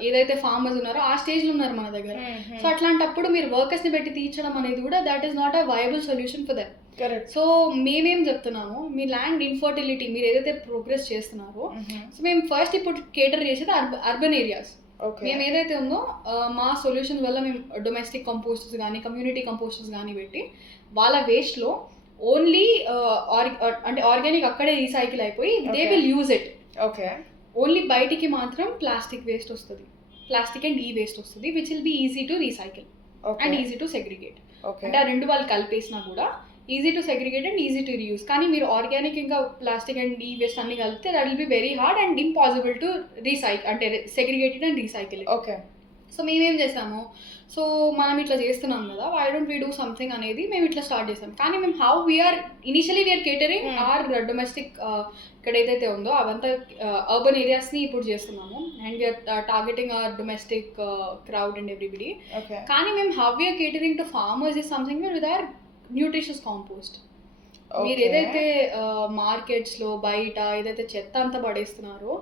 ఏదైతే ఫార్మర్స్ ఉన్నారో ఆ స్టేజ్లో ఉన్నారు మన దగ్గర. సో అట్లాంటప్పుడు మీరు వర్కర్స్ని పెట్టి తీర్చడం అనేది కూడా that is not a viable solution for them. So మేమేం చెప్తున్నాము, మీ ల్యాండ్ ఇన్ఫర్టిలిటీ మీరు ఏదైతే ప్రోగ్రెస్ చేస్తున్నారో, సో మేము ఫస్ట్ ఇప్పుడు కేటర్ చేసేది అర్బన్ ఏరియాస్. మేము ఏదైతే ఉందో మా సొల్యూషన్ వల్ల మేము డొమెస్టిక్ కంపోస్టర్స్ కానీ కమ్యూనిటీ కంపోస్టర్స్ కానీ పెట్టి వాళ్ళ వేస్ట్లో ఓన్లీ అంటే ఆర్గానిక్ అక్కడే రీసైకిల్ అయిపోయి they will use it. Okay. Only బయటికి మాత్రం ప్లాస్టిక్ వేస్ట్ వస్తుంది, ప్లాస్టిక్ అండ్ వేస్ట్ వస్తుంది, which will be easy to recycle and easy to segregate. అంటే ఆ రెండు వాళ్ళు కలిపేసినా కూడా easy to segregate and easy to reuse. కానీ మీరు ఆర్గానిక్ ఇంకా ప్లాస్టిక్ అండ్ వేస్ట్ అన్ని కలిపితే that will be very hard and impossible to recycle, అంటే segregated and recycle. Okay. So మేమేం చేసాము, సో మనం ఇట్లా చేస్తున్నాం కదా, why don't we do something అనేది మేము ఇట్లా స్టార్ట్ చేసాం. కానీ మేము how we're initially we're catering our domestic ఇక్కడ ఏదైతే ఉందో అవంతా అర్బన్ ఏరియాస్ని ఇప్పుడు చేస్తున్నాము. And we're targeting our domestic crowd and everybody. కానీ మేము how we're catering to farmers is something with our nutritious compost. మీరు ఏదైతే మార్కెట్స్లో బయట ఏదైతే చెత్త అంతా పడేస్తున్నారో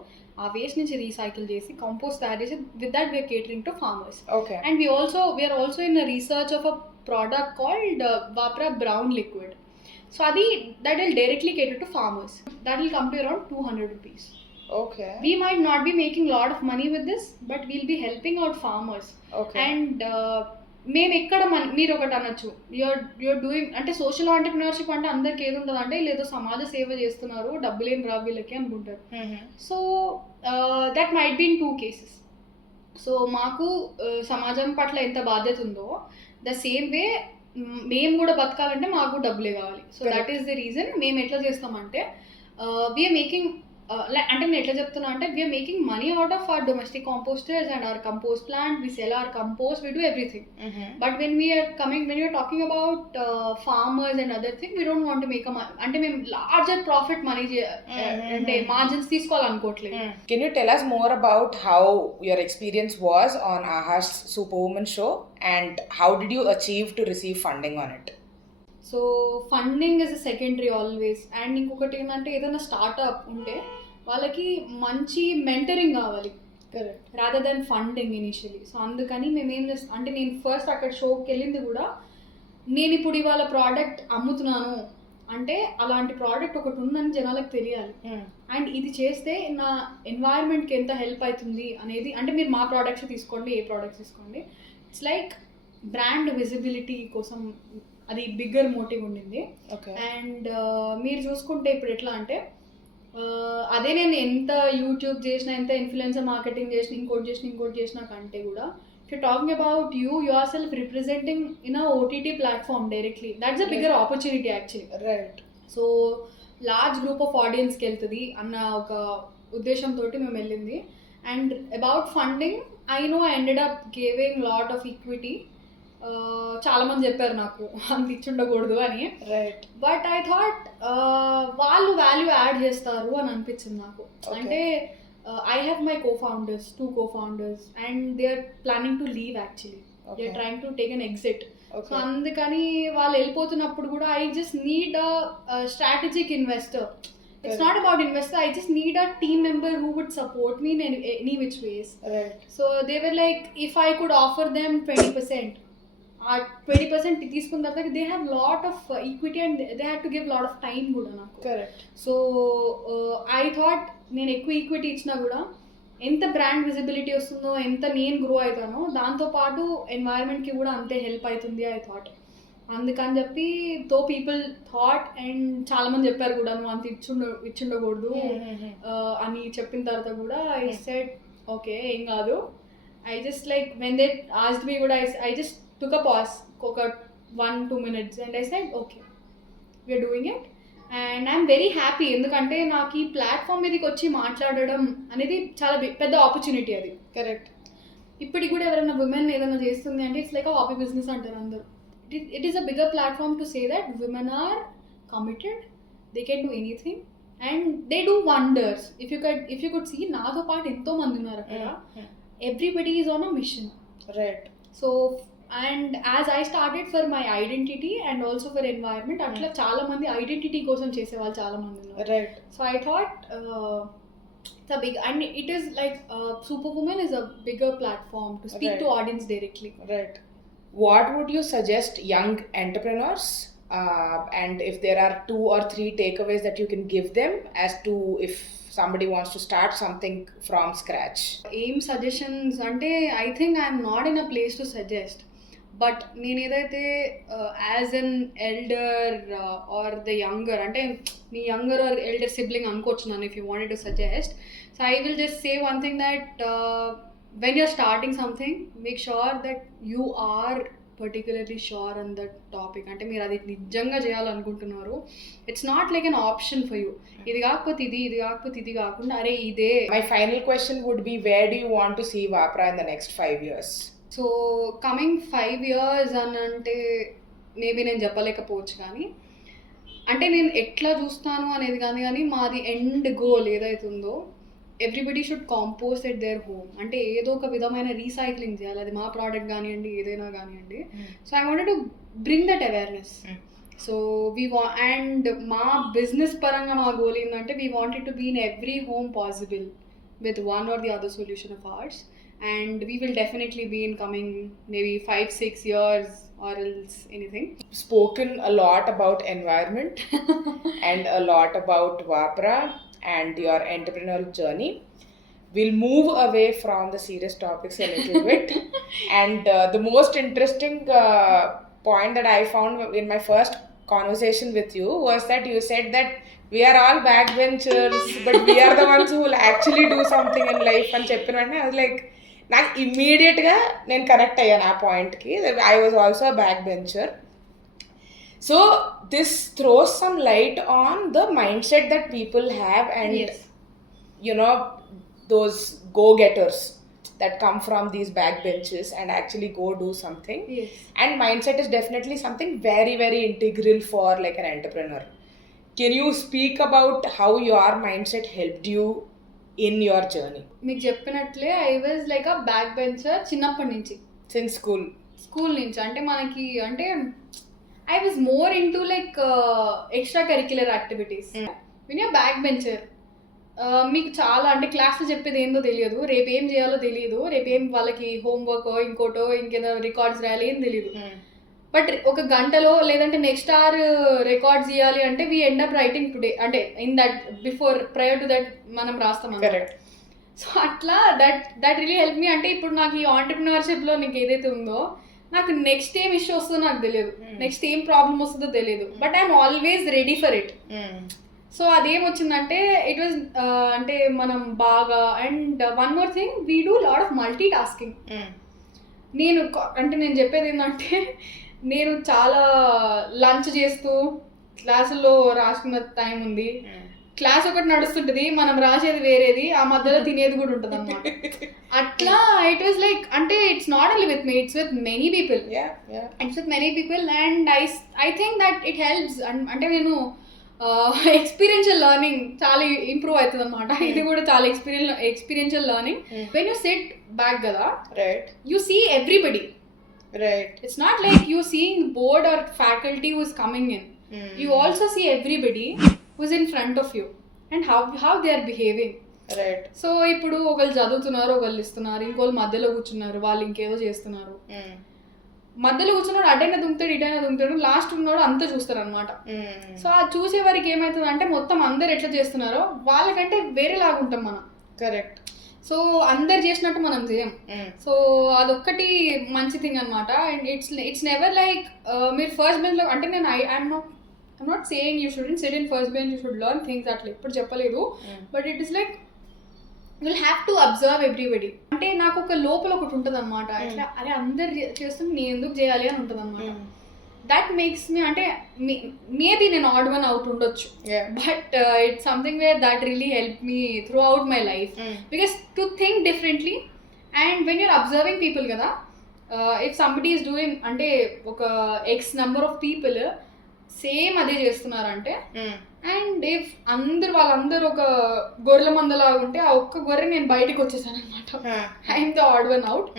ఆ వేస్ట్ నుంచి రీసైకిల్ చేసి కంపోస్ట్ తయారు చేసి with that we're catering to farmers. And we're also in research of a product called Vapra brown liquid. So అది that will directly cater to farmers. That will come to around 200 rupees. Okay. We might not be making a lot of money with this, but we'll be helping out farmers. Okay. And మేము ఎక్కడ మీరు ఒకటి అనొచ్చు, you're doing అంటే social entrepreneurship అంటే అందరికి ఏది ఉంటుంది అంటే లేదో సమాజ సేవ చేస్తున్నారు డబ్బులేం రావు వీళ్ళకి అనుకుంటారు. So that might be in 2 cases. సో మాకు సమాజం పట్ల ఎంత బాధ్యత ఉందో ద సేమ్ వే మేము కూడా బతకాలంటే మాకు డబ్బులే కావాలి. So that is the reason మేము ఎట్లా చేస్తామంటే వీఆర్ మేకింగ్ అంటే నేను ఎట్లా చెప్తున్నా అంటే we're making money out of our domestic composters and our compost plant. We sell our compost, we do everything. But when you're talking about farmers and other thing we don't want make అంటే మేము larger profit money అంటే margins తీసుకోవాలనుకోవట్లేదు. Can you tell us more about how your experience was on Aha's Superwoman show and how did you achieve to receive funding on it? So funding is a secondary always. And ఇంకొకటి ఏంటంటే ఏదైనా startup ఉంటే వాళ్ళకి మంచి mentoring కావాలి rather than funding initially. So అందుకని మేమేం చేస్తాం అంటే నేను ఫస్ట్ అక్కడ షోకి వెళ్ళింది కూడా నేను ఇప్పుడు ఇవాళ ప్రోడక్ట్ అమ్ముతున్నాను అంటే అలాంటి ప్రోడక్ట్ ఒకటి ఉందని జనాలకు తెలియాలి. అండ్ ఇది చేస్తే నా ఎన్వైరన్మెంట్కి ఎంత హెల్ప్ అవుతుంది అనేది, అంటే మీరు మా ప్రోడక్ట్స్ తీసుకోండి, ఏ ప్రోడక్ట్స్ తీసుకోండి, ఇట్స్ లైక్ బ్రాండ్ విజిబిలిటీ కోసం అది బిగ్గర్ మోటివ్ ఉండింది. అండ్ మీరు చూసుకుంటే ఇప్పుడు ఎట్లా అంటే అదే నేను ఎంత యూట్యూబ్ చేసినా, ఎంత ఇన్ఫ్లుయెన్సర్ మార్కెటింగ్ చేసినా, ఇంకోటి చేసినా కంటే కూడా if you're talking about you yourself representing in a OTT platform directly, that's a bigger opportunity actually. Right. So large group of ఆడియన్స్కి వెళ్తుంది అన్న ఒక ఉద్దేశంతో మేము వెళ్ళింది. And about funding I ended up giving lot of equity. చాలామంది చెప్పారు నాకు అంత ఇచ్చుండకూడదు అని. రైట్. బట్ ఐ థాట్ వాళ్ళు వాల్యూ యాడ్ చేస్తారు అని అనిపించింది నాకు. అంటే I have my co-founders, 2 co-founders, and they are planning to leave actually. They are trying to take an exit. So అందుకని వాళ్ళు వెళ్ళిపోతున్నప్పుడు కూడా I just need a strategic investor. It's not about investor, I just need a team member who would support me in any which ways. So they were like if I could offer them 20%, ఆ 20% తీసుకున్న తర్వాత they have lot of equity and they have to give lot of time కూడా నాకు. So I thought నేను ఎక్కువ equity ఇచ్చినా కూడా ఎంత బ్రాండ్ విజిబిలిటీ వస్తుందో, ఎంత నేను గ్రో అవుతానో దాంతోపాటు ఎన్వైరన్మెంట్కి కూడా అంతే హెల్ప్ అవుతుంది ఐ థాట్. అందుకని చెప్పి తో పీపుల్ థాట్ అండ్ చాలామంది చెప్పారు కూడా నువ్వు అంత ఇచ్చుండకూడదు అని చెప్పిన తర్వాత కూడా ఐ సెడ్ ఓకే ఏం కాదు. I just like when they asked me కూడా I just took a pause ఒక 1-2 minutes and I said okay we're doing it and I'm very happy. ఎందుకంటే నాకు ఈ ప్లాట్ఫామ్ మీదకి వచ్చి మాట్లాడడం అనేది చాలా పెద్ద ఆపర్చునిటీ. అది కరెక్ట్. ఇప్పటికి కూడా ఎవరైనా విమెన్ ఏదైనా చేస్తుంది అంటే it's like a hobby business అంటారు అందరూ. It is a bigger platform to say that women are committed, they can do anything and they do wonders. If you could see నాతో పాటు ఎంతో మంది ఉన్నారు అక్కడ. Everybody is on a mission. Right. So and as I started for my identity and also for environment, అట్లా చాలా మంది identity కోసం చేసేవాళ్ళు చాలా మంది ఉన్నారు. Right. So I thought it's a big, and it is like Superwoman is a bigger platform to speak to audience directly. Right. What would you suggest young entrepreneurs, and if there are 2 or 3 takeaways that you can give them as to if somebody wants to start something from scratch? Aim suggestions ante I think I am not in a place to suggest, but నేను ఏదైతే as an elder or the younger, అంటే మీ younger or elder sibling అనుకోవచ్చు నన్ను if you wanted to suggest. So I will just say one thing that when you're starting something make sure that you are particularly sure on that topic. అంటే మీరు అది నిజంగా చేయాలనుకుంటున్నారు. It's not like an option for you. ఇది కాకపోతే ఇది కాకపోతే ఇది కాకుండా అరే ఇదే. My final question would B, wear do you want to see Vapra in the next 5 years? So coming 5 years అని అంటే మేబీ నేను చెప్పలేకపోవచ్చు, కానీ అంటే నేను ఎట్లా చూస్తాను అనేది కానీ మాది ఎండ్ గోల్ ఏదైతే ఉందో everybody should compost at their home. అంటే ఏదో ఒక విధమైన రీసైక్లింగ్ చేయాలి, అది మా ప్రోడక్ట్ కానివ్వండి ఏదైనా కానివ్వండి. So I wanted to bring that awareness. So and మా బిజినెస్ పరంగా మా గోల్ ఏంటంటే we wanted to be in every home possible with one or the other solution of ours, and we will definitely be in coming maybe 5-6 years or else anything. Spoken a lot about environment and a lot about Vapra and your entrepreneurial journey. We'll move away from the serious topics a little bit. And the most interesting point that I found in my first conversation with you was that you said that we are all backbenchers, but we are the ones who will actually do something in life అని చెప్పిన వెంటనే I was like, నాకు ఇమ్మీడియట్గా నేను connect అయ్యాను ఆ పాయింట్కి. I was also a backbencher. So this throws some light on the mindset that people have and yes. you know, those go-getters that come from these backbenches and actually go do something. Yes. And mindset is definitely something very, very integral for like an entrepreneur. Can you speak about how your mindset helped you in your journey? మీకు చెప్పినట్లే I was like a back bencher చిన్నప్పటి నుంచి. Since school నుంచి అంటే మనకి అంటే I was more in to like extra curricular activities. Win back bencher మీకు చాలా అంటే క్లాస్లో చెప్పేది ఏందో తెలియదు, రేపు ఏం చేయాలో తెలియదు, రేపు ఏం వాళ్ళకి హోంవర్క్ ఇంకోటో ఇంకేదో రికార్డ్స్ రాయాలి ఏం తెలియదు. బట్ ఒక గంటలో లేదంటే నెక్స్ట్ అవర్ రికార్డ్స్ ఇవ్వాలి అంటే we end up writing today, అంటే in that before prior to that మనం రాస్తాం. కరెక్ట్. సో అట్లా దట్ రియలీ హెల్ప్ మీ. అంటే ఇప్పుడు నాకు ఈ ఆంటర్ప్రినర్షిప్లో నీకు ఏదైతే ఉందో నాకు నెక్స్ట్ ఏం ఇష్యూ వస్తుందో నాకు తెలియదు, నెక్స్ట్ ఏం ప్రాబ్లమ్ వస్తుందో తెలియదు, but I'm always ready for it. So అదేమొచ్చిందంటే ఇట్ వాజ్ అంటే మనం బాగా and one more thing we do lot of multitasking. నేను చెప్పేది ఏంటంటే నేను చాలా లంచ్ చేస్తూ క్లాసుల్లో రాసుకున్న టైం ఉంది, క్లాస్ ఒకటి నడుస్తుంటది, మనం రాసేది వేరేది, ఆ మధ్యలో తినేది కూడా ఉంటుంది అనమాట. అట్లా ఇట్ వాజ్ లైక్ అంటే it's not only with me, it's with many people. It's with many people and I think that it helps. అంటే నేను ఎక్స్పీరియన్షియల్ లెర్నింగ్ చాలా ఇంప్రూవ్ అవుతుంది అనమాట. ఇది కూడా చాలా experiential learning. When you sit back కదా, right, you see everybody, right. It's not like you seeing board or faculty who's coming in. You also see everybody who's in front of you and how they are behaving, right. So ఇప్పుడు ఒకళ్ళు చదువుతున్నారు, ఒకళ్ళు ఇస్తున్నారు, ఇంకోళ్ళు మధ్యలో కూర్చున్నారు, వాళ్ళు ఇంకేదో చేస్తున్నారు. మధ్యలో కూర్చున్నాడు అటైనా దుంకుతాడు, ఇటైనా దుంకుతాడు, లాస్ట్ ఉన్నాడు అంతా చూస్తారు అనమాట. సో ఆ చూసే వారికి ఏమవుతుంది అంటే మొత్తం అందరు ఎట్లా చేస్తున్నారో వాళ్ళకంటే వేరేలాగా ఉంటాం మనం, కరెక్ట్. సో అందరు చేసినట్టు మనం చేయం. సో అదొక్కటి మంచి థింగ్ అనమాట. అండ్ ఇట్స్ నెవర్ లైక్ మీరు ఫస్ట్ బెంచ్ లో అంటే నేను I'm not saying you shouldn't sit in first bench, you should learn things అట్లా ఇప్పుడు చెప్పలేదు. But it is like you will have to observe everybody. అంటే నాకు ఒక లోపల ఒకటి ఉంటుంది అనమాట, ఇట్లా అరే అందరు చేస్తుంది నేను ఎందుకు చేయాలి అని ఉంటుంది అనమాట. దట్ మేక్స్ మీ అంటే మేబీ నేను ఆడ్ వన్ అవుట్ ఉండొచ్చు, but it's something where that really help me throughout my life. Because to think differently and when you're observing people కదా, ఇఫ్ సంబడీ ఈస్ డూయింగ్ అంటే ఒక X number of people same అదే చేస్తున్నారంటే, and if వాళ్ళందరూ ఒక గొర్రెల మందలాగా ఉంటే ఆ ఒక్క గొర్రె నేను బయటకు వచ్చేసాను అనమాట. I'm the odd one out.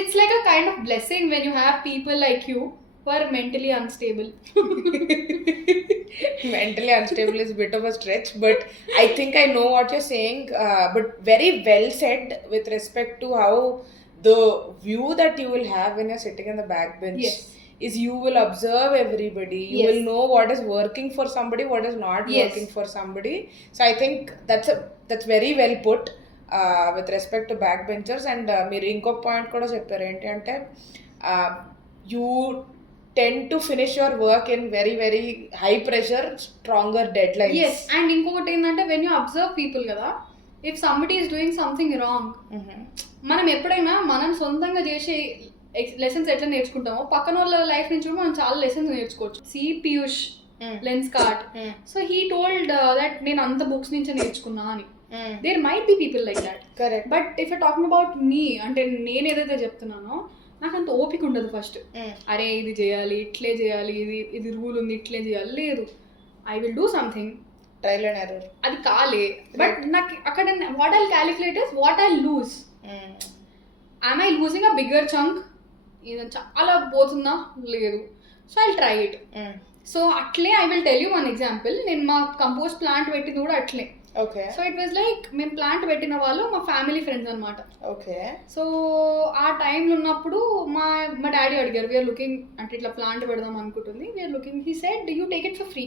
It's like a kind of blessing when you have people like you who are mentally unstable. Mentally unstable is a bit of a stretch, but I think I know what you're saying, but very well said with respect to how the view that you will have when you're sitting in the backbench. Yes. Is you will observe everybody, you will know what is working for somebody, what is not working for somebody. So I think that's very well put with respect to backbenchers. And మీరు ఇంకొక point కూడా చెప్పారు ఏంటి అంటే you tend to finish your work in very very high pressure, stronger deadlines. Yes, and ఇంకొకటి ఏంటంటే when you observe people కదా, if somebody is doing something wrong, మనం ఎప్పుడైనా మనం సొంతంగా చేసే లెసన్స్ ఎట్లా నేర్చుకుంటామో పక్కన వాళ్ళ లైఫ్ నుంచి కూడా మనం చాలా లెసన్స్ నేర్చుకోవచ్చు. Piyush Lenskart, so he told that నేను అంత బుక్స్ నుంచి నేర్చుకున్నా అని. There might be people like that, correct. But if you talking about me, అంటే నేను ఏదైతే చెప్తున్నానో నాకు అంత ఓపిక ఉండదు ఫస్ట్. అరే ఇది చేయాలి, ఇట్లే చేయాలి, ఇది రూల్ ఉంది, ఇట్లే చేయాలి, లేదు. I will do something, trial and error, అది కాలే. బట్ నాకు అక్కడ what I calculate is what I lose. am I losing a bigger chunk? ఇది చాలా పోతుందా, లేదు. So I try it. So అట్లే I will tell you one example. నేను మా కంపోస్ట్ ప్లాంట్ పెట్టింది కూడా అట్లే. Okay. So it was like మేము ప్లాంట్ పెట్టిన వాళ్ళు మా ఫ్యామిలీ ఫ్రెండ్స్ అనమాట. ఓకే. సో ఆ టైంలో ఉన్నప్పుడు మా డాడీ అడిగారు, వీఆర్ లుకింగ్ అంటే ఇట్లా ప్లాంట్ పెడదాం అనుకుంటుంది, we're looking. He said you take it for free.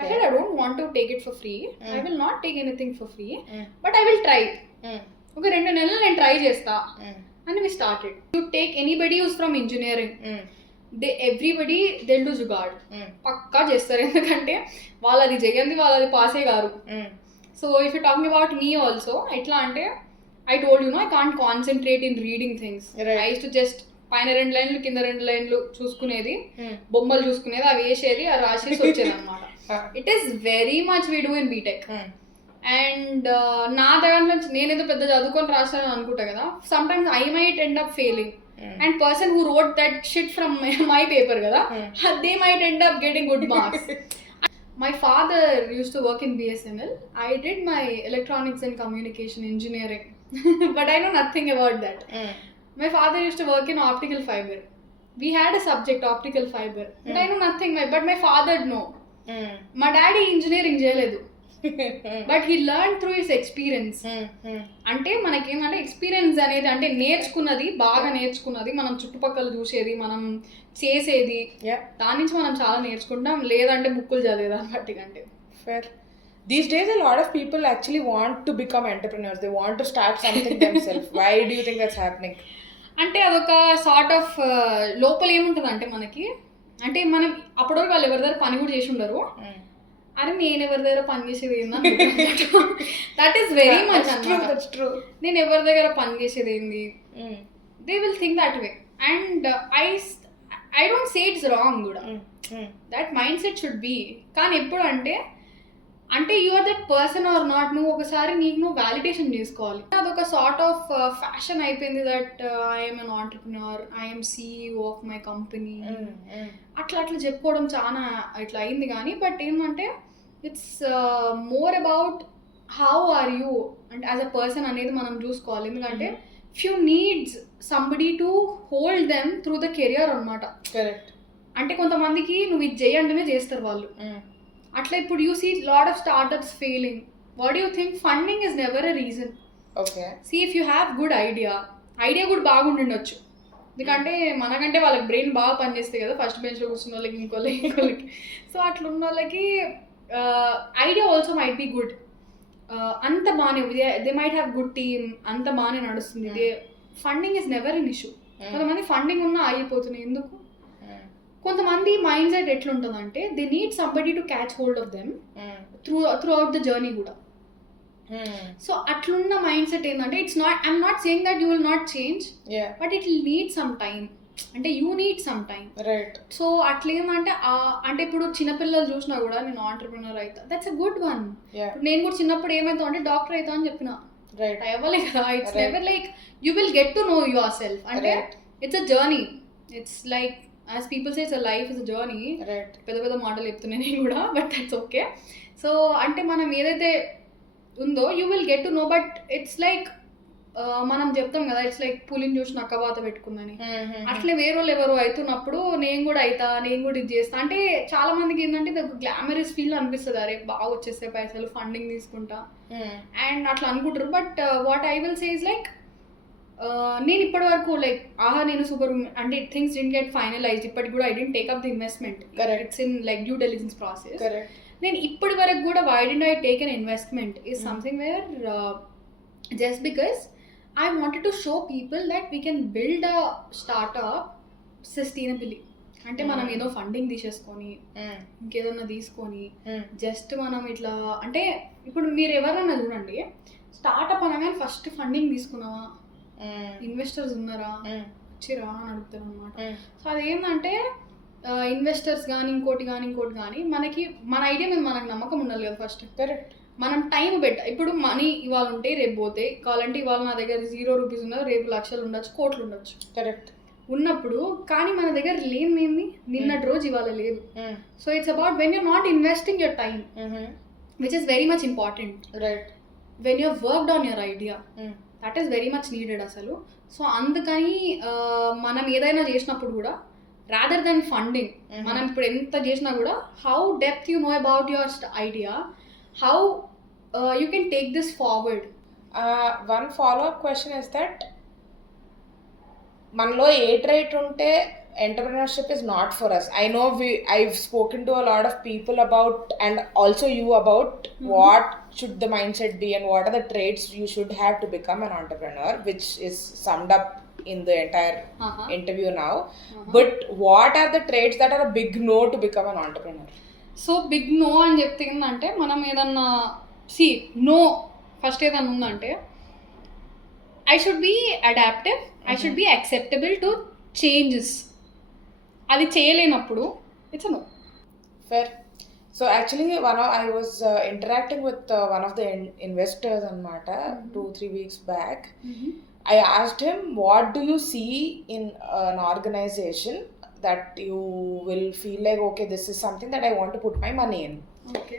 I said I don't want to take it for free. I will not take anything for free, but I will try. ఒక 2 నెలలు నేను try చేస్తా అని we started. You take anybody who's from engineering, everybody they'll do jugaad. పక్కా చేస్తారు, ఎందుకంటే వాళ్ళది చేయండి, వాళ్ళది పాసే గారు. So if you talking about me also, ఎట్లా అంటే I told you, I can't concentrate in reading things. I used to just పైన 2 లైన్లు కింద 2 లైన్లు చూసుకునేది, బొమ్మలు చూసుకునేది, అవి వేసేది, అది రాసేసి వచ్చేది అనమాట. It is very much we do in BTech. And నా దాంట్లో నేనేదో పెద్ద చదువుకొని రాస్తాను అనుకుంటా కదా, sometimes I might end up failing, and person who wrote that shit from my paper కదా, they might end up getting good marks. My father used to work in BSNL. I did my electronics and communication engineering, but I know nothing about that. My father used to work in optical fiber. We had a subject, optical fiber, but I know nothing. But my father know. My daddy engineering చేయలేదు, but he learned through his experience. అంటే మనకేమంటే experience అనేది అంటే నేర్చుకున్నది, బాగా నేర్చుకున్నది, మనం చుట్టుపక్కల చూసేది, మనం చేసేది, దాని నుంచి మనం చాలా నేర్చుకుంటాం, లేదంటే బుక్కులు చదివేదాన్ని బట్టి. అంటే fair. These days a lot of people actually want to become entrepreneurs. They want to start something themselves. Why do you think that's happening? అంటే అదొక సార్ట్ ఆఫ్ లోపల ఏముంటుంది అంటే మనకి, అంటే మనం అప్పటివరకు వాళ్ళు ఎవరి దగ్గర పని కూడా చేసి ఉండరు, అరే నేను ఎవరి దగ్గర పని చేసేది ఏంది దట్ ఈస్ వెరీ మచ్ నేను ఎవరి దగ్గర పని చేసేది ఏంది they will think that way and I don't say it's wrong కూడా that mindset should be. కానీ ఎప్పుడు అంటే you are that person or not, నువ్వు ఒకసారి నీకు నువ్వు వ్యాలిడేషన్ చేసుకోవాలి. అదొక సార్ట్ ఆఫ్ ఫ్యాషన్ అయిపోయింది that I'm an entrepreneur, I'm CEO of my company, అట్లా చెప్పుకోవడం చాలా ఇట్లా అయింది. కానీ బట్ ఏంటంటే it's more about how are you అంటే యాజ్ అ పర్సన్ అనేది మనం చూసుకోవాలి. ఎందుకంటే few needs somebody to hold them through the career అనమాట. అంటే కొంతమందికి నువ్వు ఇది చేయంటేనే చేస్తారు వాళ్ళు. అట్లా ఇప్పుడు you see lot of startups failing. What you think? Funding is never a reason. See if you have good idea కూడా బాగుండొచ్చు, ఎందుకంటే మనకంటే వాళ్ళకి బ్రెయిన్ బాగా పనిచేస్తాయి కదా, ఫస్ట్ బెంచ్లో కూర్చున్న వాళ్ళకి ఇంకోళ్ళకి. సో అట్లా ఉన్న వాళ్ళకి idea also might be good, అంత బాగానే they might have good team, అంత బాగానే నడుస్తుంది. Funding is never an issue. కొంతమంది ఫండింగ్ ఉన్నా ఆగిపోతున్నాయి. ఎందుకు? కొంతమంది మైండ్ సెట్ ఎట్లుంటుందంటే they need somebody to catch hold of them through out the journey కూడా. సో అట్లున్న మైండ్ సెట్ ఏంటంటే it's not, I'm not saying that you will not change, but it will need some time. అంటే you need some time. So అట్లేమంటే అంటే ఇప్పుడు చిన్నపిల్లలు చూసినా కూడా నేను entrepreneur అవుతా, దట్స్ అ గుడ్ వన్. నేను కూడా చిన్నప్పుడు ఏమవుతా అంటే డాక్టర్ అవుతా అని చెప్పిన, అవ్వలే కదా. It's never like you will get to know yourself. అంటే it's a journey. It's like as people say, it's a life is a journey. పెద్ద మాటలు చెప్తున్నాను నేను కూడా, బట్ దట్స్ ఓకే. సో అంటే మనం ఏదైతే ఉందో you will get to no, but it's like మనం చెప్తాం కదా, ఇట్స్ లైక్ పులిని చూసి నక్కబాత పెట్టుకుందని. అట్లే వేరే వాళ్ళు ఎవరు అవుతున్నప్పుడు నేను కూడా ఇది చేస్తా అంటే చాలా మందికి ఏంటంటే ఇది ఒక గ్లామరస్ ఫీల్ అనిపిస్తుంది. అరే బాగా వచ్చేస్తే పైసలు, ఫండింగ్ తీసుకుంటా అండ్ అట్లా అనుకుంటారు. But what I will say is like నేను ఇప్పటి వరకు లైక్ నేను సూపర్ అంటే థింగ్స్ డిడ్ంట్ గెట్ ఫైనలైజ్డ్, ఇప్పటికి కూడా I didn't take up the investment. It's in like due diligence process. నేను ఇప్పటి వరకు కూడా why didn't I take an investment is something where just because I wanted to show people that we can build a startup sustainably. అంటే మనం ఏదో funding తీసేసుకొని ఇంకేదన్నా తీసుకొని జస్ట్ మనం ఇట్లా అంటే ఇప్పుడు మీరు ఎవరన్నా చూడండి, స్టార్ట్అప్ అనగానే ఫస్ట్ ఫండింగ్ తీసుకున్నావా, ఇన్వెస్టర్స్ ఉన్నారా, వచ్చిరా అని అడుగుతారు అనమాట. సో అదేంటంటే ఇన్వెస్టర్స్ కానీ ఇంకోటి కానీ మనకి మన ఐడియా మీద మనకు నమ్మకం ఉండాలి కదా ఫస్ట్. మనం టైం ఇప్పుడు మనీ ఇవాళ ఉంటే రేపు పోతే, కావాలంటే ఇవాళ నా దగ్గర 0 రూపీస్ ఉన్నది, రేపు లక్షలు ఉండొచ్చు, కోట్లు ఉండొచ్చు. ఉన్నప్పుడు కానీ మన దగ్గర లేనిది నిన్నటి రోజు ఇవాళ లేదు. So it's about when you're not investing your time, which is very much important. When you're worked on your idea, that is very much needed అసలు. సో అందుకని మనం ఏదైనా చేసినప్పుడు కూడా రాదర్ దెన్ ఫండింగ్, మనం ఇప్పుడు ఎంత చేసినా కూడా how depth you know about your idea, how you can take this forward. One follow up question is that మనలో ఏ ట్రైట్ ఉంటే entrepreneurship is not for us. I know I've spoken to a lot of people about, and also you about what should the mindset be and what are the traits you should have to become an entrepreneur, which is summed up in the entire interview now. But what are the traits that are a big no to become an entrepreneur? So big no అని చెప్తే ఏంటంటే మనం ఏదన్నా no first ఏదన్నా ఉందంటే I should be adaptive, I should be acceptable to changes. అది చేయలేనప్పుడు it's no. Fair. So actually I was interacting with one of the investors అనమాట 2-3 weeks back. I asked him, what do you see in an organization that you will feel like, okay, this is something that I want to put my money in.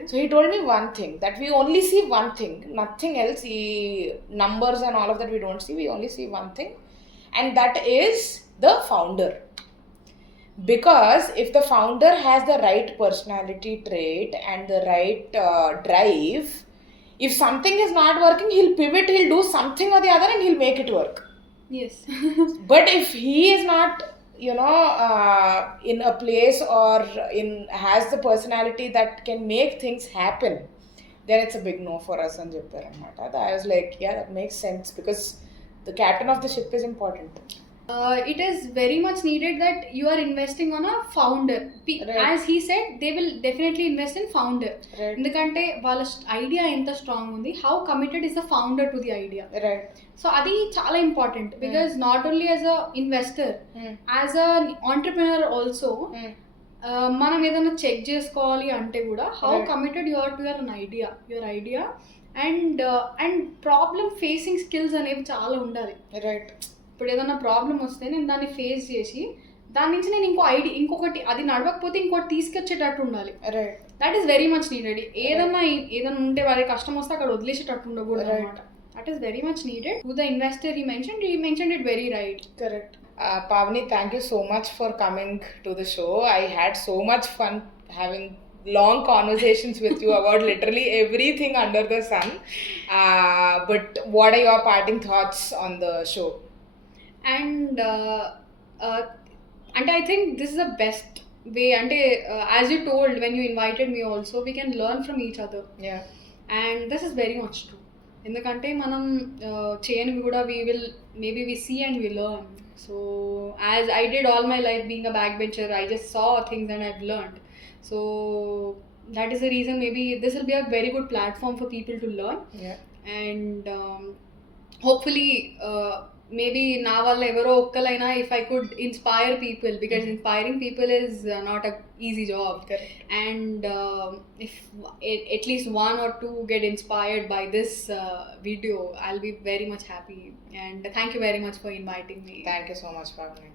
So he told me one thing, that we only see one thing, nothing else. Numbers and all of that we don't see, we only see one thing, and that is the founder. Because if the founder has the right personality trait and the right drive, if something is not working, he'll pivot, he'll do something or the other and he'll make it work. Yes. But if he is not, in a place or has the personality that can make things happen, then it's a big no for us అని చెప్పారు అనమాట. I was like, yeah, that makes sense, because the captain of the ship is important. It is very much needed that you are investing on a founder. As he said, they will definitely invest in founder. ఎందుకంటే వాళ్ళ idea ఎంత strong ఉంది, how committed is the founder to the idea. So అది చాలా important because not only as a investor, as a entrepreneur also మనం ఏదైనా check చేసుకోవాలి అంటే కూడా how committed you are to your idea and problem facing skills అనేవి చాలా ఉండాలి. ఇప్పుడు ఏదైనా ప్రాబ్లం వస్తే నేను దాన్ని ఫేస్ చేసి దాని నుంచి నేను ఇంకొకటి అది నడవకపోతే ఇంకోటి తీసుకొచ్చేటట్టు ఉండాలి. That is very much needed. ఏదన్నా ఉంటే వారి కష్టం వస్తే అక్కడ వదిలేసేటట్టు ఉండకూడదు అనమాట. That is very much needed. To the investor he mentioned it very right. Correct. Pavani, thank you so much for coming to the show. I had so much fun having long conversations with you about literally everything under the sun. But what are your parting thoughts on the show? And I think this is the best way. As you told when you invited me also, we can learn from each other. Yeah. And this is very much true. ఎందుకంటే మనం చేయనివి కూడా we see and we learn. So as I did all my life being a backbencher, I just saw things and I've learned. So that is the reason maybe this will be a very good platform for people to learn. Yeah. And hopefully maybe నా వల్ల ఎవరో ఒక్కలైనా if I could inspire people, because inspiring people is not a easy job. Correct. And if at least one or two get inspired by this video, I'll be very much happy. And thank you very much for inviting me. Thank you so much, Pavani.